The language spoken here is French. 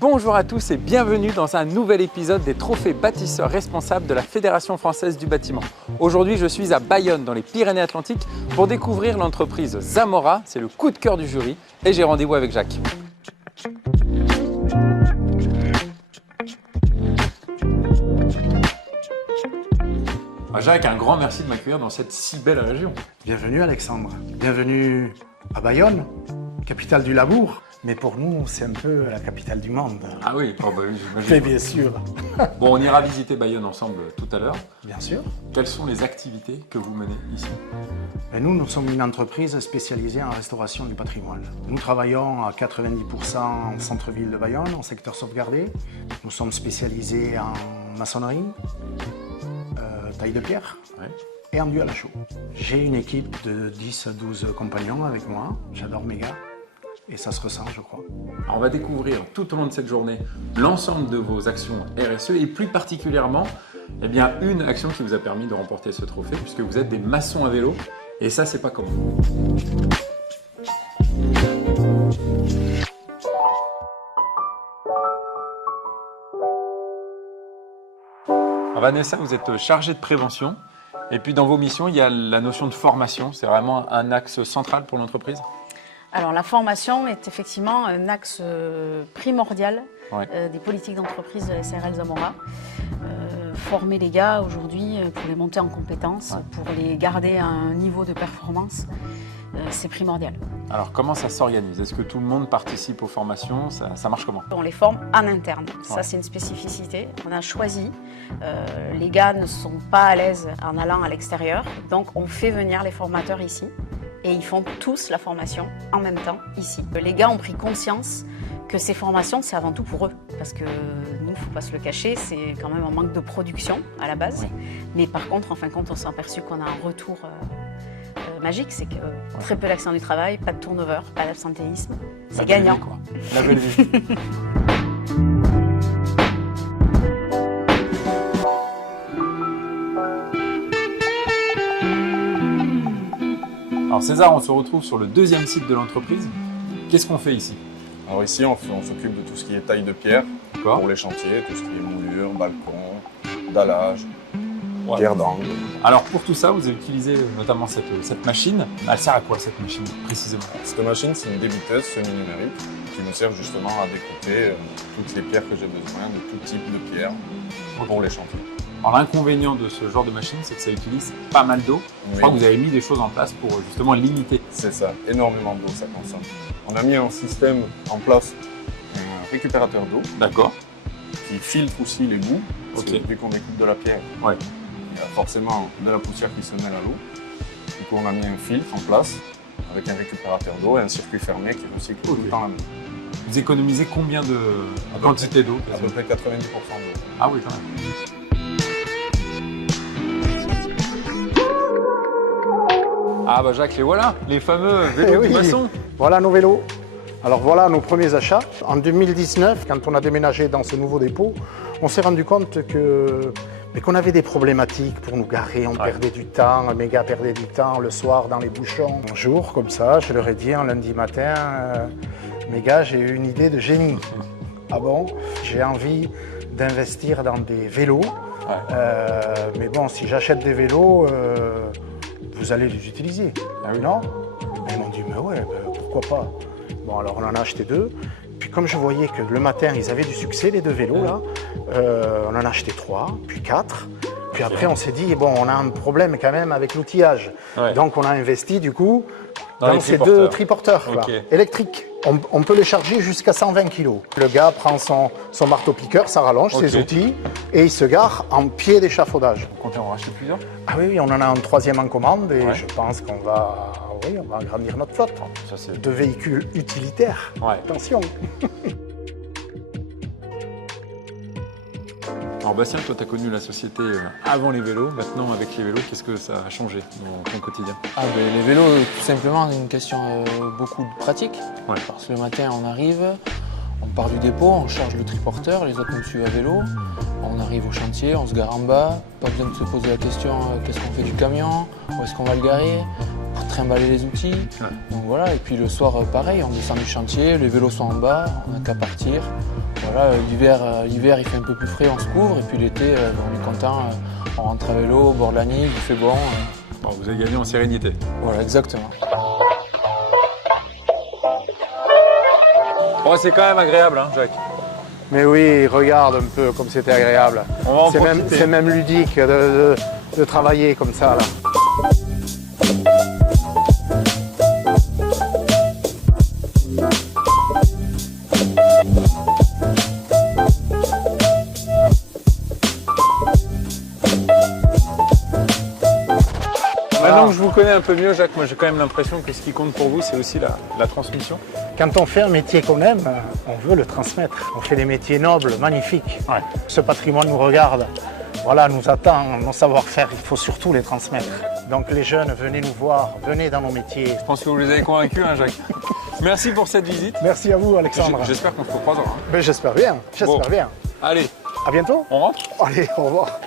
Bonjour à tous et bienvenue dans un nouvel épisode des trophées bâtisseurs responsables de la Fédération française du bâtiment. Aujourd'hui, je suis à Bayonne, dans les Pyrénées-Atlantiques, pour découvrir l'entreprise Zamora. C'est le coup de cœur du jury et j'ai rendez-vous avec Jacques. Jacques, un grand merci de m'accueillir dans cette si belle région. Bienvenue Alexandre, bienvenue à Bayonne, capitale du labour. Mais pour nous, c'est un peu la capitale du monde. Ah oui, oh bah oui, j'imagine. Mais bien sûr. Bon, on ira visiter Bayonne ensemble tout à l'heure. Bien sûr. Quelles sont les activités que vous menez ici? Et nous sommes une entreprise spécialisée en restauration du patrimoine. Nous travaillons à 90% en centre-ville de Bayonne, en secteur sauvegardé. Nous sommes spécialisés en maçonnerie, taille de pierre et enduit à la chaux. J'ai une équipe de 10 à 12 compagnons avec moi. J'adore mes gars. Et ça se ressent, je crois. Alors on va découvrir tout au long de cette journée l'ensemble de vos actions RSE et plus particulièrement une action qui vous a permis de remporter ce trophée puisque vous êtes des maçons à vélo et ça c'est pas commun. Alors Vanessa, vous êtes chargée de prévention et puis dans vos missions il y a la notion de formation, c'est vraiment un axe central pour l'entreprise? Alors la formation est effectivement un axe primordial des politiques d'entreprise de la SARL Zamora. Former les gars aujourd'hui pour les monter en compétences, pour les garder à un niveau de performance, c'est primordial. Alors comment ça s'organise? Est-ce que tout le monde participe aux formations? Ça marche comment? On les forme en interne, ça c'est une spécificité. On a choisi, les gars ne sont pas à l'aise en allant à l'extérieur, donc on fait venir les formateurs ici. Et ils font tous la formation en même temps ici. Les gars ont pris conscience que ces formations, c'est avant tout pour eux. Parce que nous, il ne faut pas se le cacher, c'est quand même un manque de production à la base. Oui. Mais par contre, en fin de compte, on s'est aperçu qu'on a un retour magique. C'est que très peu d'accidents du travail, pas de turnover, pas d'absentéisme. C'est gagnant. Vie, quoi. La belle vie. Alors César, on se retrouve sur le deuxième site de l'entreprise. Qu'est-ce qu'on fait ici? Alors ici, on s'occupe de tout ce qui est taille de pierre pour les chantiers, tout ce qui est moulure, balcon, dallage, pierre d'angle. Alors pour tout ça, vous avez utilisé notamment cette machine. Elle sert à quoi cette machine précisément? Cette machine, c'est une débiteuse semi-numérique qui nous sert justement à découper toutes les pierres que j'ai besoin, de tout type de pierres pour les chantiers. Alors l'inconvénient de ce genre de machine, c'est que ça utilise pas mal d'eau. Je crois que vous avez mis des choses en place pour justement limiter. C'est ça, énormément d'eau ça consomme. On a mis un système en place, un récupérateur d'eau. D'accord. Qui filtre aussi les boues. Parce que vu qu'on découpe de la pierre, il y a forcément de la poussière qui se mêle à l'eau. Du coup, on a mis un filtre en place avec un récupérateur d'eau et un circuit fermé qui recycle tout le temps la même. Vous économisez combien de quantité d'eau? À peu près 90% d'eau. Ah oui, quand même. Ah bah Jacques, les voilà, les fameux vélos du maçon. Voilà nos vélos. Alors voilà nos premiers achats. En 2019, quand on a déménagé dans ce nouveau dépôt, on s'est rendu compte qu'on avait des problématiques pour nous garer. On perdait du temps, mes gars perdaient du temps le soir dans les bouchons. Un jour, comme ça, je leur ai dit un lundi matin, mes gars, j'ai eu une idée de génie. Ah bon? J'ai envie d'investir dans des vélos. Mais bon, si j'achète des vélos, vous allez les utiliser, non? Et ils m'ont dit, mais ouais, pourquoi pas? Bon, alors on en a acheté 2. Puis comme je voyais que le matin, ils avaient du succès, les 2 vélos, là, on en a acheté 3, puis 4. Puis après, on s'est dit, bon, on a un problème quand même avec l'outillage. Donc on a investi, du coup, dans ces 2 triporteurs électriques. On peut les charger jusqu'à 120 kg. Le gars prend son marteau-piqueur, ça rallonge ses outils et il se gare en pied d'échafaudage. Vous comptez en racheter plusieurs? Ah oui, on en a un 3e en commande et je pense qu'on va, on va agrandir notre flotte de véhicules utilitaires. Attention. Alors Bastien, toi tu as connu la société avant les vélos, maintenant avec les vélos, qu'est-ce que ça a changé dans ton quotidien? Les vélos, tout simplement, c'est une question beaucoup de pratique. Ouais. Parce que le matin, on arrive, on part du dépôt, on charge le triporteur, les autres nous suivent à vélo. On arrive au chantier, on se gare en bas, pas besoin de se poser la question qu'est-ce qu'on fait du camion, où est-ce qu'on va le garer, pour trimballer les outils. Ouais. Donc voilà, et puis le soir, pareil, on descend du chantier, les vélos sont en bas, on n'a qu'à partir. Voilà, l'hiver il fait un peu plus frais, on se couvre, et puis l'été, on est content, on rentre à vélo au bord de la Nive, il fait bon. Bon, vous avez gagné en sérénité. Voilà, exactement. Oh, c'est quand même agréable, hein, Jacques. Mais oui, regarde un peu comme c'était agréable. On va en C'est profiter. même ludique de travailler comme ça là. Maintenant que je vous connais un peu mieux, Jacques, moi j'ai quand même l'impression que ce qui compte pour vous, c'est aussi la transmission. Quand on fait un métier qu'on aime, on veut le transmettre. On fait des métiers nobles, magnifiques. Ouais. Ce patrimoine nous regarde, voilà, nous attend, nos savoir-faire, il faut surtout les transmettre. Donc les jeunes, venez nous voir, venez dans nos métiers. Je pense que vous les avez convaincus, hein, Jacques. Merci pour cette visite. Merci à vous, Alexandre. J'espère qu'on se recroisera. Hein. Ben, j'espère bien, Bon. bien. Allez, À bientôt. on rentre? Allez, au revoir.